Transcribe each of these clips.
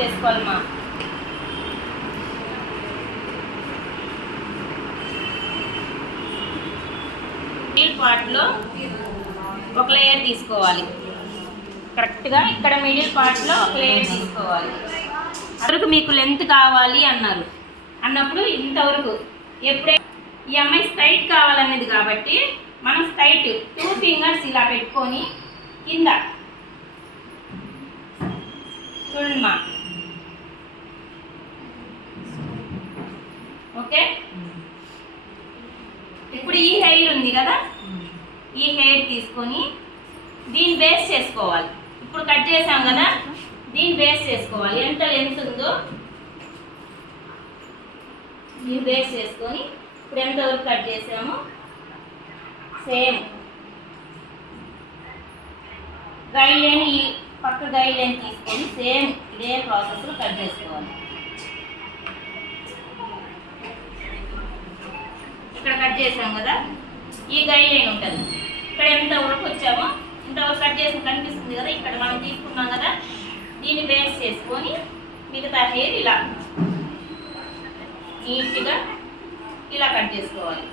చేసుకోవాలమ్మా. Middle పార్ట్లో ఒక layer తీసుకోవాలి. కరెక్ట్గా ఇక్కడ మిడిల్ పార్ట్లో ఒక లేయర్ తీసుకోవాలి. అరకు మీకు లెంత్ కావాలి అన్నప్పుడు ఇంతవరకు ఎప్పుడైతే ఈ అమ్మాయి స్ట్రైట్ కావాలనేది కాబట్టి మనం స్ట్రైట్ 2 ఫింగర్స్ ఇలా పెట్టుకొని కింద చూడండి మా. ఓకే, ఇప్పుడు ఈ హెయిర్ ఉంది కదా, ఈ హెయిర్ తీసుకొని దీన్ని బేస్ చేసుకోవాలి. ఇప్పుడు కట్ చేసాం కదా, దీన్ని బేస్ చేసుకోవాలి. ఎంత లెంత్ ఉందో దీన్ని బేస్ చేసుకొని ఇప్పుడు ఎంతవరకు కట్ చేసామో సేమ్ గైడ్ లైన్, ఈ పక్క గైడ్ లైన్ తీసుకొని సేమ్ ఇదే ప్రాసెస్లో కట్ చేసుకోవాలి. ఇక్కడ కట్ చేసాం కదా, ఈ గైడ్ లైన్ ఉంటుంది. ఇక్కడ ఎంతవరకు వచ్చామో ఇంతవరకు కట్ చేసి కనిపిస్తుంది కదా, ఇక్కడ మనం తీసుకున్నాం కదా, దీన్ని బేస్ చేసుకొని మిగతా హెయిర్ ఇలా నీట్గా ఇలా కట్ చేసుకోవాలి.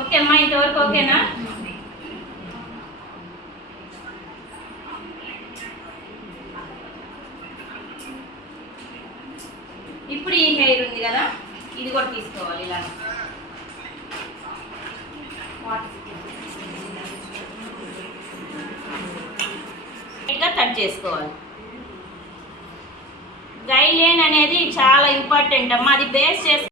ఓకే అమ్మా, ఇంతవరకు ఓకేనా? ఇప్పుడు ఈ హెయిర్ ఉంది కదా, ఇది కూడా తీసుకోవాలి. ఇలా కట్ చేసుకోవాలి. గైడ్ లైన్ అనేది చాలా ఇంపార్టెంట్ అమ్మా, అది బేస్ చేసి